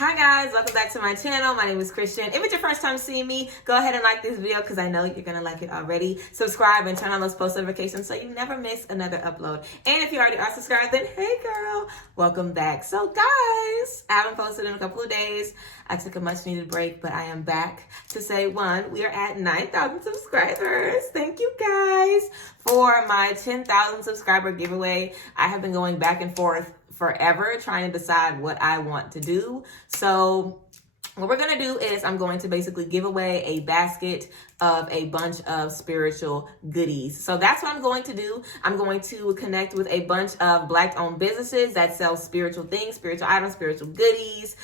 Hi guys, welcome back to my channel. My name is Christian. If it's your first time seeing me, go ahead and like this video because I know you're gonna like it already. Subscribe and turn on those post notifications so you never miss another upload. And if you already are subscribed, then hey girl, welcome back. So guys, I haven't posted in a couple of days. I took a much needed break, but I am back to say one, we are at 9,000 subscribers. Thank you guys for my 10,000 subscriber giveaway. I have been going back and forth forever trying to decide what I want to do. So what we're going to do is I'm going to basically give away a basket of a bunch of spiritual goodies. So that's what I'm going to do. I'm going to connect with a bunch of Black-owned businesses that sell spiritual things, spiritual items, spiritual goodies,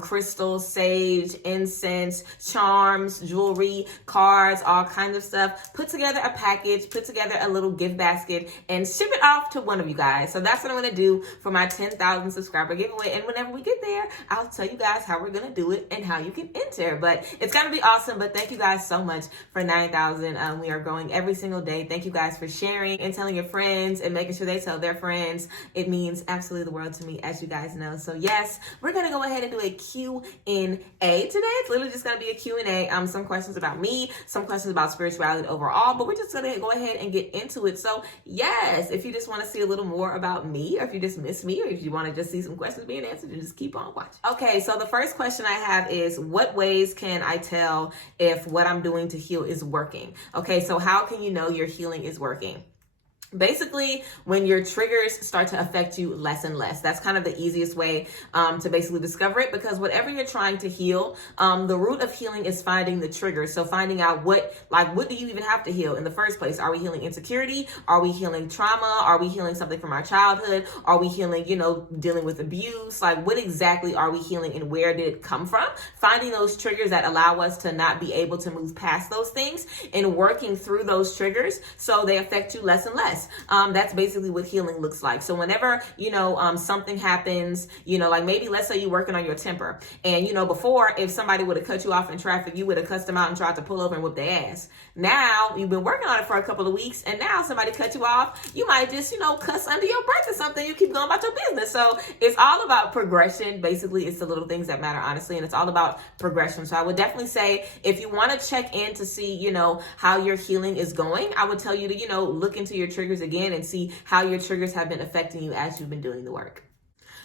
crystals, sage, incense, charms, jewelry, cards, all kinds of stuff. Put together a package, put together a little gift basket, and ship it off to one of you guys. So that's what I'm going to do for my 10,000 subscriber giveaway. And whenever we get there, I'll tell you guys how we're going to do it and how you can enter. But it's going to be awesome. But thank you guys so much for 9,000. We are growing every single day. Thank you guys for sharing and telling your friends and making sure they tell their friends. It means absolutely the world to me, as you guys know. So yes, we're going to go ahead and do a Q&A today. It's literally just going to be a Q&A. Some questions about me, some questions about spirituality overall, but we're just going to go ahead and get into it. So yes, if you just want to see a little more about me, or if you just miss me, or if you want to just see some questions being answered, then just keep on watching. Okay, so the first question I have is, what ways can I tell if what I'm doing to heal is working? Okay, so how can you know your healing is working? Basically, when your triggers start to affect you less and less. That's kind of the easiest way to basically discover it, because whatever you're trying to heal, the root of healing is finding the trigger. So finding out what do you even have to heal in the first place? Are we healing insecurity? Are we healing trauma? Are we healing something from our childhood? Are we healing, dealing with abuse? Like, what exactly are we healing and where did it come from? Finding those triggers that allow us to not be able to move past those things and working through those triggers so they affect you less and less. That's basically what healing looks like. So whenever, something happens, like maybe let's say you're working on your temper and, before, if somebody would have cut you off in traffic, you would have cussed them out and tried to pull over and whip their ass. Now you've been working on it for a couple of weeks and now somebody cut you off. You might just, cuss under your breath or something. You keep going about your business. So it's all about progression. Basically, it's the little things that matter, honestly. And it's all about progression. So I would definitely say if you want to check in to see, how your healing is going, I would tell you to, look into your triggers again and see how your triggers have been affecting you as you've been doing the work.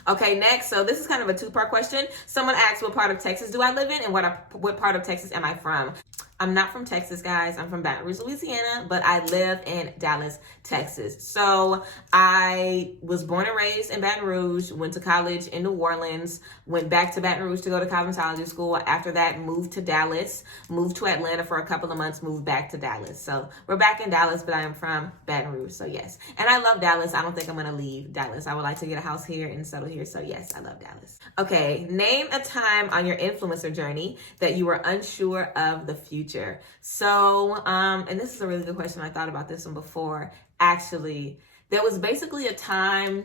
Okay, next. So this is kind of a two-part question. Someone asked, what part of Texas do I live in and what part of Texas am I from? I'm not from Texas, guys. I'm from Baton Rouge, Louisiana, but I live in Dallas, Texas. So I was born and raised in Baton Rouge, went to college in New Orleans, went back to Baton Rouge to go to cosmetology school. After that, moved to Dallas, moved to Atlanta for a couple of months, moved back to Dallas. So we're back in Dallas, but I am from Baton Rouge. So yes. And I love Dallas. I don't think I'm going to leave Dallas. I would like to get a house here and settle here. So yes, I love Dallas. Okay. Name a time on your influencer journey that you were unsure of the future. So, and this is a really good question. I thought about this one before. Actually, there was basically a time.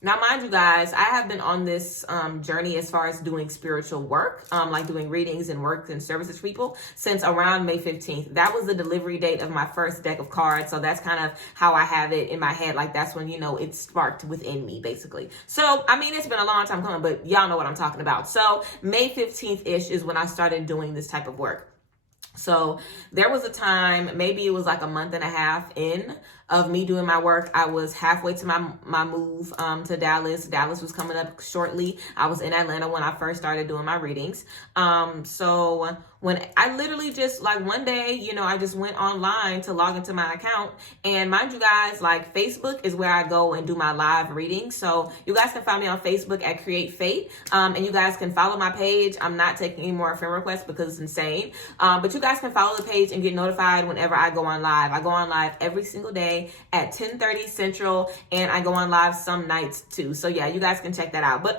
Now, mind you guys, I have been on this journey as far as doing spiritual work, like doing readings and work and services to people since around May 15th. That was the delivery date of my first deck of cards. So that's kind of how I have it in my head. Like that's when, it sparked within me, basically. So, I mean, it's been a long time coming, but y'all know what I'm talking about. So May 15th-ish is when I started doing this type of work. So there was a time, maybe it was like a month and a half in of me doing my work. I was halfway to my move to Dallas. Dallas was coming up shortly. I was in Atlanta when I first started doing my readings. So when I literally just like one day, I just went online to log into my account. And mind you guys, like Facebook is where I go and do my live readings. So you guys can find me on Facebook at Create Fate. And you guys can follow my page. I'm not taking any more friend requests because it's insane. But you guys can follow the page and get notified whenever I go on live. I go on live every single day at 10:30 Central, and I go on live some nights too. So yeah, you guys can check that out. But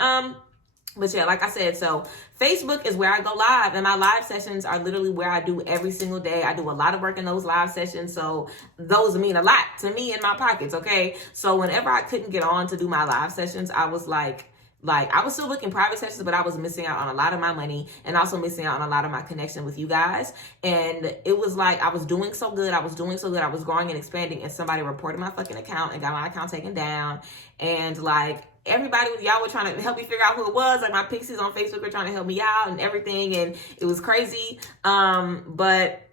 yeah, like I said, so Facebook is where I go live, and my live sessions are literally where I do every single day. I do a lot of work in those live sessions, so those mean a lot to me in my pockets, okay? So whenever I couldn't get on to do my live sessions, I was like I was still booking private sessions, but I was missing out on a lot of my money and also missing out on a lot of my connection with you guys. And it was like, I was doing so good. I was growing and expanding, and somebody reported my fucking account and got my account taken down. And like, y'all were trying to help me figure out who it was. Like my pixies on Facebook were trying to help me out and everything, and it was crazy. But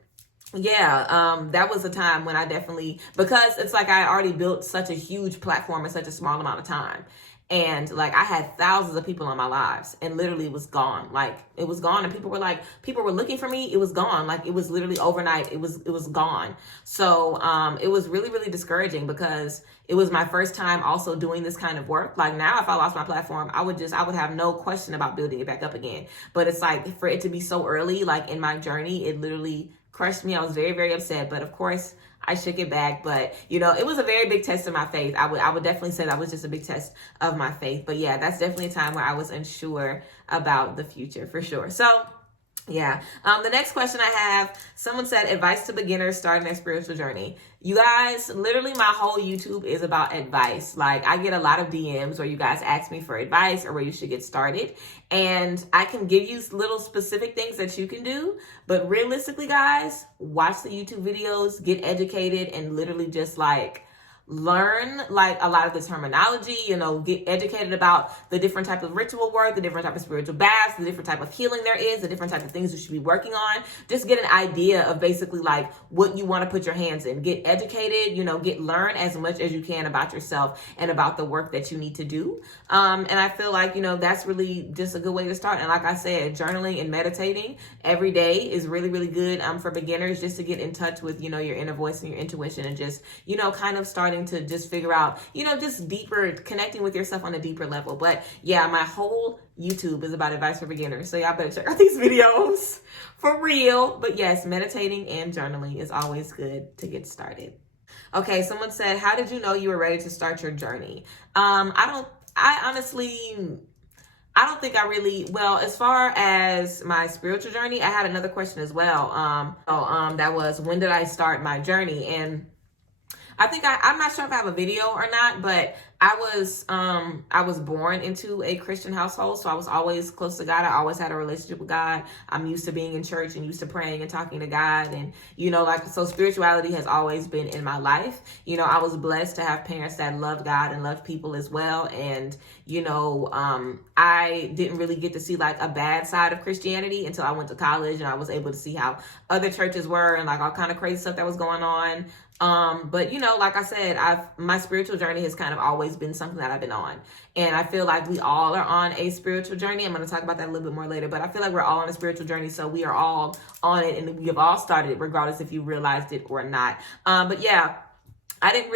yeah, that was a time when I definitely, because it's like I already built such a huge platform in such a small amount of time. And like I had thousands of people on my lives, and literally it was gone. Like it was gone, and people were looking for me. It was gone. Like it was literally overnight. It was gone. So it was really, really discouraging because it was my first time also doing this kind of work. Like now, if I lost my platform, I would have no question about building it back up again. But it's like for it to be so early, like in my journey, it literally crushed me. I was very, very upset. But of course, I shook it back. But, you know, it was a very big test of my faith. I would definitely say that was just a big test of my faith. But yeah, that's definitely a time where I was unsure about the future for sure. So yeah. The next question I have, someone said advice to beginners starting their spiritual journey. You guys, literally my whole YouTube is about advice. Like I get a lot of DMs where you guys ask me for advice or where you should get started. And I can give you little specific things that you can do. But realistically, guys, watch the YouTube videos, get educated, and literally just like learn like a lot of the terminology, you know, get educated about the different type of ritual work, the different type of spiritual baths, the different type of healing there is, the different type of things you should be working on. Just get an idea of basically like what you want to put your hands in. Get educated, you know, learn as much as you can about yourself and about the work that you need to do. And I feel like, you know, that's really just a good way to start. And like I said, journaling and meditating every day is really, really good for beginners, just to get in touch with, you know, your inner voice and your intuition, and just, you know, kind of starting to just figure out, you know, just deeper connecting with yourself on a deeper level. But yeah, my whole YouTube is about advice for beginners. So y'all better check out these videos for real. But yes, meditating and journaling is always good to get started. Okay, someone said, how did you know you were ready to start your journey? I don't think I really, well, as far as my spiritual journey, I had another question as well. That was, when did I start my journey? And I think I'm not sure if I have a video or not, but I was born into a Christian household, so I was always close to God. I always had a relationship with God. I'm used to being in church and used to praying and talking to God, and you know, like, so spirituality has always been in my life. You know, I was blessed to have parents that loved God and loved people as well, and you know, I didn't really get to see like a bad side of Christianity until I went to college, and I was able to see how other churches were and like all kind of crazy stuff that was going on. But you know, like I said, my spiritual journey has kind of always been something that I've been on. And I feel like we all are on a spiritual journey. I'm going to talk about that a little bit more later, but I feel like we're all on a spiritual journey. So we are all on it, and we have all started it, regardless if you realized it or not. But yeah, I don't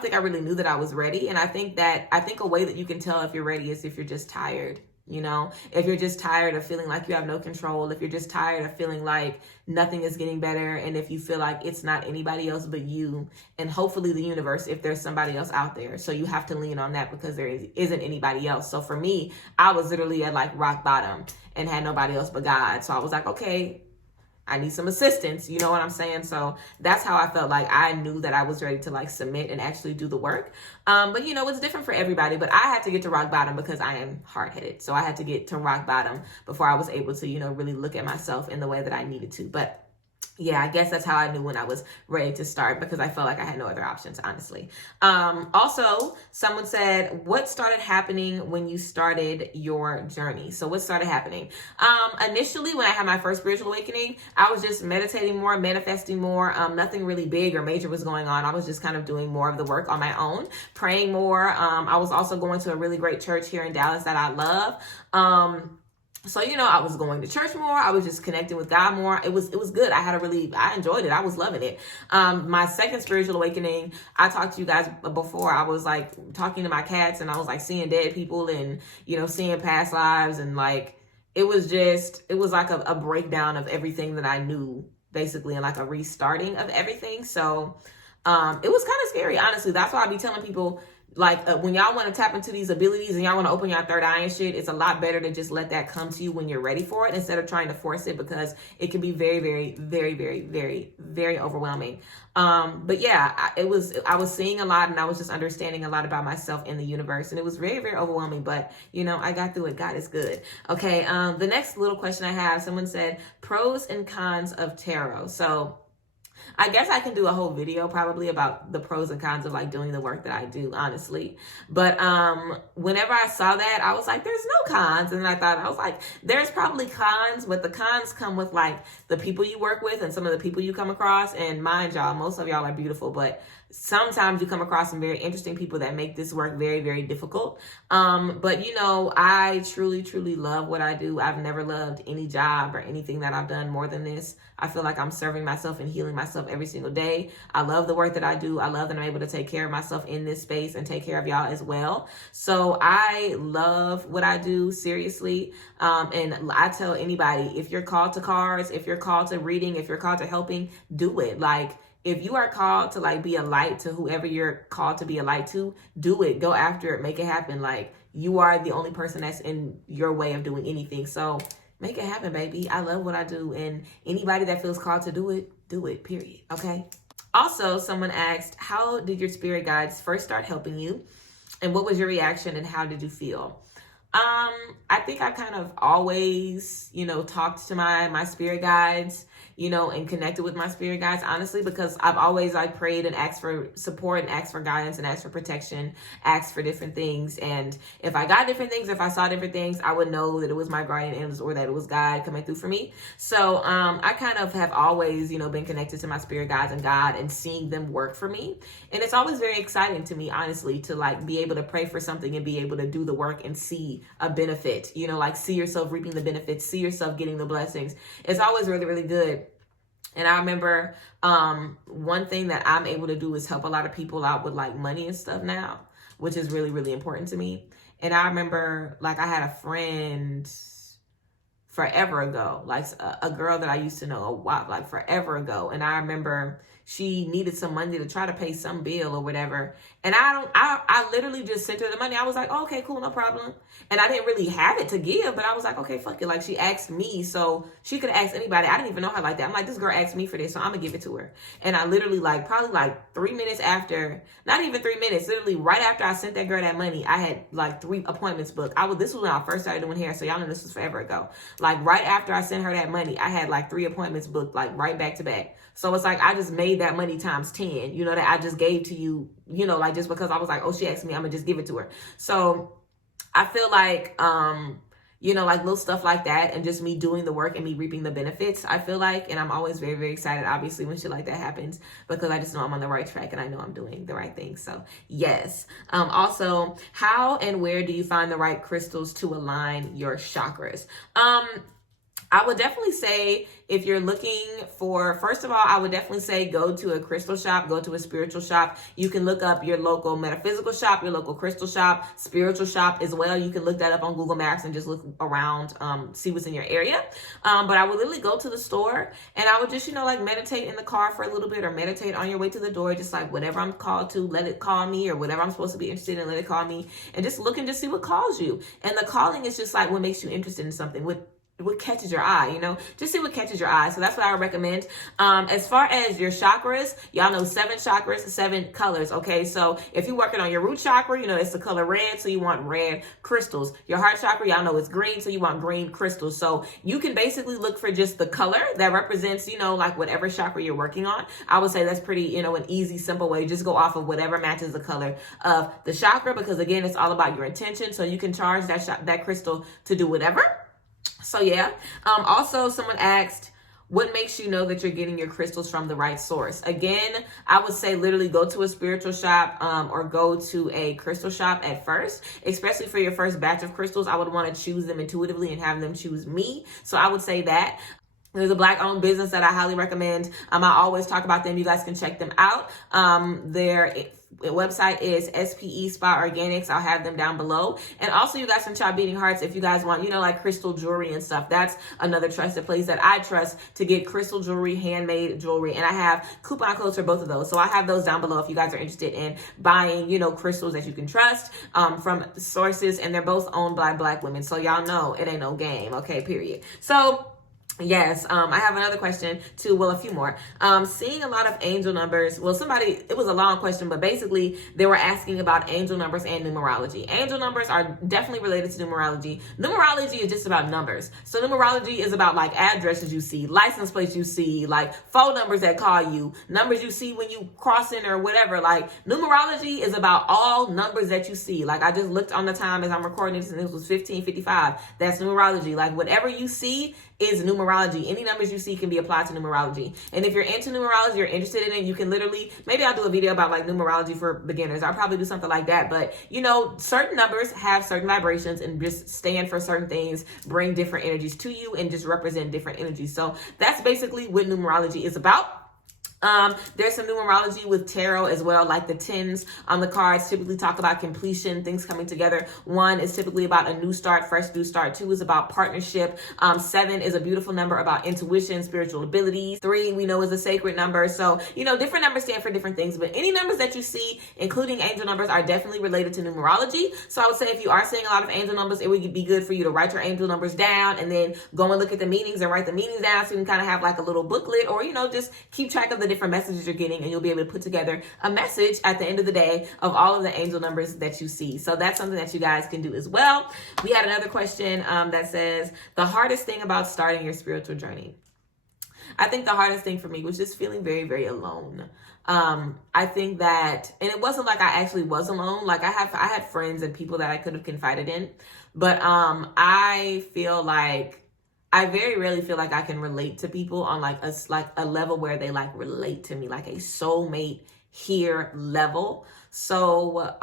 think I really knew that I was ready. And I think a way that you can tell if you're ready is if you're just tired. You know, if you're just tired of feeling like you have no control, if you're just tired of feeling like nothing is getting better, and if you feel like it's not anybody else but you, and hopefully the universe, if there's somebody else out there. So you have to lean on that because there isn't anybody else. So for me, I was literally at like rock bottom and had nobody else but God. So I was like, okay, I need some assistance. You know what I'm saying? So that's how I felt like I knew that I was ready to like submit and actually do the work. But you know, it's different for everybody, but I had to get to rock bottom because I am hard-headed. So I had to get to rock bottom before I was able to, you know, really look at myself in the way that I needed to. But yeah, I guess that's how I knew when I was ready to start, because I felt like I had no other options, honestly. Also, someone said, what started happening when you started your journey? So what started happening? Initially, when I had my first spiritual awakening, I was just meditating more, manifesting more. Nothing really big or major was going on. I was just kind of doing more of the work on my own, praying more. I was also going to a really great church here in Dallas that I love. So, you know, I was going to church more. I was just connecting with God more. It was good. I enjoyed it. I was loving it. My second spiritual awakening, I talked to you guys before. I was like talking to my cats, and I was like seeing dead people and, you know, seeing past lives. And like, it was like a breakdown of everything that I knew, basically, and like a restarting of everything. So, it was kind of scary, honestly. That's why I be telling people, like, when y'all want to tap into these abilities and y'all want to open your third eye and shit, it's a lot better to just let that come to you when you're ready for it, instead of trying to force it, because it can be very, very, very, very, very, very overwhelming. But yeah, I was seeing a lot, and I was just understanding a lot about myself in the universe, and it was very, very overwhelming, but you know, I got through it. God is good. Okay. The next little question I have, someone said pros and cons of tarot. So I guess I can do a whole video probably about the pros and cons of like doing the work that I do, honestly. But whenever I saw that, I was like, there's no cons. And then I was like, there's probably cons, but the cons come with like the people you work with and some of the people you come across. And mind y'all, most of y'all are beautiful, but sometimes you come across some very interesting people that make this work very, very difficult. But you know, I truly, truly love what I do. I've never loved any job or anything that I've done more than this. I feel like I'm serving myself and healing myself every single day. I love the work that I do. I love that I'm able to take care of myself in this space and take care of y'all as well. So I love what I do, seriously. And I tell anybody, if you're called to cards, if you're called to reading, if you're called to helping, do it. Like, if you are called to like be a light to whoever you're called to be a light to, do it. Go after it. Make it happen. Like, you are the only person that's in your way of doing anything. So make it happen, baby. I love what I do. And anybody that feels called to do it, period. Okay. Also, someone asked, how did your spirit guides first start helping you? And what was your reaction and how did you feel? I think I kind of always, talked to my spirit guides, and connected with my spirit guides, honestly, because I've always like prayed and asked for support and asked for guidance and asked for protection, asked for different things. And if I got different things, if I saw different things, I would know that it was my guardian angels or that it was God coming through for me. So I kind of have always, been connected to my spirit guides and God and seeing them work for me. And it's always very exciting to me, honestly, to like be able to pray for something and be able to do the work and see a benefit, like see yourself reaping the benefits, see yourself getting the blessings. It's always really, really good. And I remember one thing that I'm able to do is help a lot of people out with like money and stuff now, which is really, really important to me. And I remember like I had a friend forever ago, like a girl that I used to know like forever ago. And I remember she needed some money to try to pay some bill or whatever. And I literally just sent her the money. I was like, oh, okay, cool, no problem. And I didn't really have it to give, but I was like, okay, fuck it. Like, she asked me, so she could ask anybody. I didn't even know her like that. I'm like, this girl asked me for this, so I'm gonna give it to her. And I literally probably 3 minutes after, not even 3 minutes, literally right after I sent that girl that money, I had like 3 appointments booked. This was when I first started doing hair, so y'all know this was forever ago. Like right after I sent her that money, I had like 3 appointments booked, like right back to back. So it's like, I just made that money times 10, that I just gave to you, like just because I was like, oh, she asked me, I'm gonna just give it to her. So I feel like, like little stuff like that and just me doing the work and me reaping the benefits, I feel like, and I'm always very, very excited, obviously, when shit like that happens, because I just know I'm on the right track and I know I'm doing the right thing. So yes. Also, how and where do you find the right crystals to align your chakras? I would definitely say if you're looking for, first of all, I would definitely say go to a crystal shop, go to a spiritual shop. You can look up your local metaphysical shop, your local crystal shop, spiritual shop as well. You can look that up on Google Maps and just look around, see what's in your area. But I would literally go to the store and I would just, meditate in the car for a little bit or meditate on your way to the door, just like whatever I'm called to, let it call me, or whatever I'm supposed to be interested in, let it call me, and just look and just see what calls you. And the calling is just like what makes you interested in something, what catches your eye, just see what catches your eye. So that's what I would recommend. As far as your chakras, y'all know 7 chakras, 7 colors. Okay. So if you're working on your root chakra, it's the color red. So you want red crystals. Your heart chakra, y'all know it's green. So you want green crystals. So you can basically look for just the color that represents, like whatever chakra you're working on. I would say that's pretty, an easy, simple way. Just go off of whatever matches the color of the chakra, because again, it's all about your intention. So you can charge that crystal to do whatever. So yeah. Also, someone asked, what makes you know that you're getting your crystals from the right source? Again, I would say literally go to a spiritual shop or go to a crystal shop at first, especially for your first batch of crystals. I would want to choose them intuitively and have them choose me. So I would say that. There's a Black-owned business that I highly recommend. I always talk about them. You guys can check them out. Their website is SPE Spa Organics. I'll have them down below. And also, you guys can try Beating Hearts if you guys want, like crystal jewelry and stuff. That's another trusted place that I trust to get crystal jewelry, handmade jewelry. And I have coupon codes for both of those. So I have those down below if you guys are interested in buying, crystals that you can trust from sources. And they're both owned by Black women. So y'all know it ain't no game. Okay, period. So Yes, I have another question too. Well, a few more. Seeing a lot of angel numbers. Well, it was a long question, but basically they were asking about angel numbers and numerology. Angel numbers are definitely related to numerology. Numerology is just about numbers. So numerology is about like addresses you see, license plates you see, like phone numbers that call you, numbers you see when you cross in or whatever. Like numerology is about all numbers that you see. Like I just looked on the time as I'm recording this and it was 15:55. That's numerology. Like whatever you see is numerology. Any numbers you see can be applied to numerology. And if you're into numerology, you're interested in it, you can literally, maybe I'll do a video about like numerology for beginners. I'll probably do something like that. But you know, certain numbers have certain vibrations and just stand for certain things, bring different energies to you and just represent different energies. So that's basically what numerology is about. There's some numerology with tarot as well, like the 10s on the cards typically talk about completion, things coming together. 1 is typically about a new start, fresh new start. 2 is about partnership. 7 is a beautiful number about intuition, spiritual abilities. 3 we know is a sacred number. So, you know, different numbers stand for different things, but any numbers that you see, including angel numbers, are definitely related to numerology. So I would say if you are seeing a lot of angel numbers, it would be good for you to write your angel numbers down and then go and look at the meanings and write the meanings down so you can kind of have like a little booklet, or, you know, just keep track of the different messages you're getting, and you'll be able to put together a message at the end of the day of all of the angel numbers that you see. So that's something that you guys can do as well. We had another question that says, the hardest thing about starting your spiritual journey. I think the hardest thing for me was just feeling very, very alone. I think that, and it wasn't like I actually was alone. Like I had friends and people that I could have confided in, but I feel like I very rarely feel like I can relate to people on like a level where they like relate to me, like a soulmate here level. So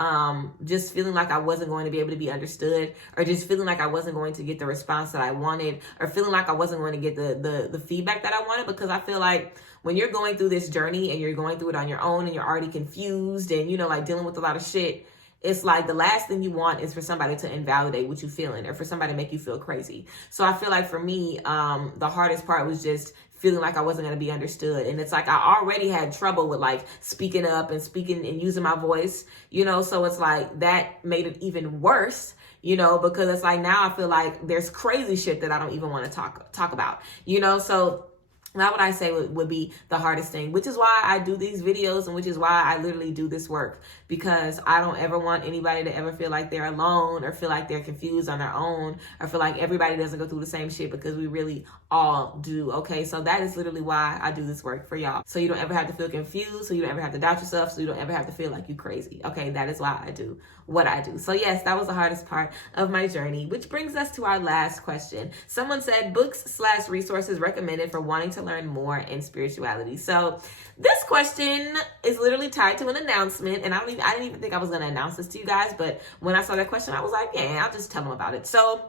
just feeling like I wasn't going to be able to be understood, or just feeling like I wasn't going to get the response that I wanted, or feeling like I wasn't going to get the feedback that I wanted, because I feel like when you're going through this journey and you're going through it on your own and you're already confused and, you know, like dealing with a lot of shit, it's like the last thing you want is for somebody to invalidate what you're feeling or for somebody to make you feel crazy. So I feel like for me, the hardest part was just feeling like I wasn't going to be understood. And it's like I already had trouble with like speaking up and speaking and using my voice, you know, so it's like that made it even worse, you know, because it's like now I feel like there's crazy shit that I don't even want to talk about, you know. So that what I say would be the hardest thing, which is why I do these videos and which is why I literally do this work, because I don't ever want anybody to ever feel like they're alone or feel like they're confused on their own or feel like everybody doesn't go through the same shit, because we really all do. Okay, so that is literally why I do this work for y'all. So you don't ever have to feel confused, so you don't ever have to doubt yourself, so you don't ever have to feel like you crazy. Okay, that is why I do what I do. So yes, that was the hardest part of my journey, which brings us to our last question. Someone said books/resources recommended for wanting to learn more in spirituality. So this question is literally tied to an announcement, and I didn't even think I was going to announce this to you guys, but when I saw that question, I was like, yeah, I'll just tell them about it. So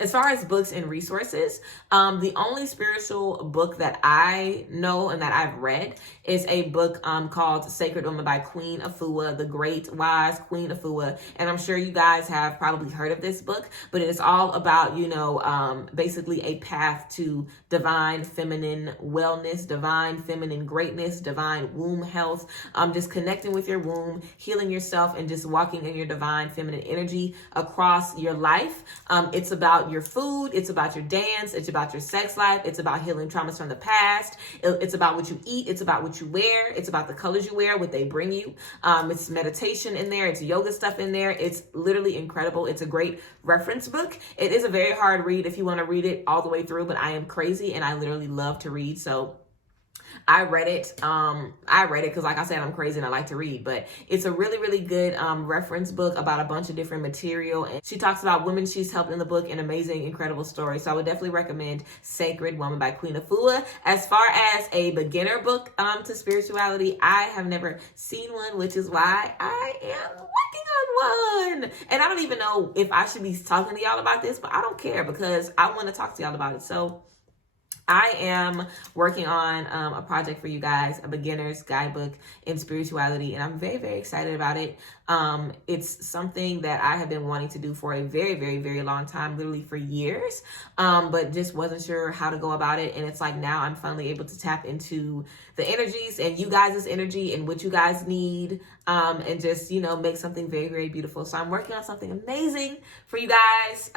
as far as books and resources, the only spiritual book that I know and that I've read is a book called Sacred Woman by Queen Afua, the great wise Queen Afua. And I'm sure you guys have probably heard of this book, but it is all about, you know, basically a path to divine feminine wellness, divine feminine greatness, divine womb health, just connecting with your womb, healing yourself, and just walking in your divine feminine energy across your life. It's about your food, it's about your dance, it's about your sex life, it's about healing traumas from the past, it's about what you eat, it's about what you wear, it's about the colors you wear, what they bring you. It's meditation in there, it's yoga stuff in there. It's literally incredible. It's a great reference book. It is a very hard read if you want to read it all the way through, but I am crazy and I literally love to read. So I read it because, like I said, I'm crazy and I like to read, but it's a really, really good reference book about a bunch of different material. And she talks about women she's helped in the book, an amazing, incredible story. So I would definitely recommend Sacred Woman by Queen Afua. As far as a beginner book to spirituality, I have never seen one, which is why I am working on one. And I don't even know if I should be talking to y'all about this, but I don't care because I want to talk to y'all about it. So I am working on a project for you guys, a beginner's guidebook in spirituality, and I'm very, very excited about it. It's something that I have been wanting to do for a very, very, very long time, literally for years, but just wasn't sure how to go about it. And it's like now I'm finally able to tap into the energies and you guys' energy and what you guys need, and just, you know, make something very, very beautiful. So I'm working on something amazing for you guys.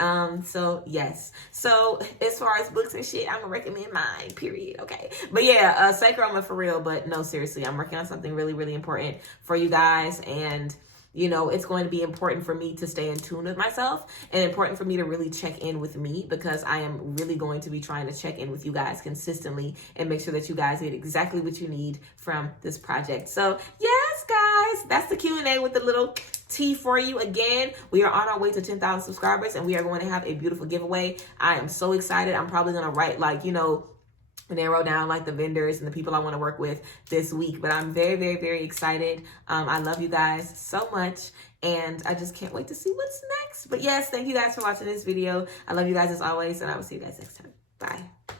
So yes. So as far as books and shit, I'm gonna recommend mine, period. Okay. But yeah, Sacroma for real, but no, seriously, I'm working on something really, really important for you guys. And you know, it's going to be important for me to stay in tune with myself and important for me to really check in with me, because I am really going to be trying to check in with you guys consistently and make sure that you guys get exactly what you need from this project. So yes, guys, that's the Q&A with the little tea for you. Again, we are on our way to 10,000 subscribers and we are going to have a beautiful giveaway. I am so excited. I'm probably going to write, like, you know, narrow down like the vendors and the people I want to work with this week, but I'm very, very, very excited. I love you guys so much and I just can't wait to see what's next. But yes, thank you guys for watching this video. I love you guys as always, and I will see you guys next time. Bye.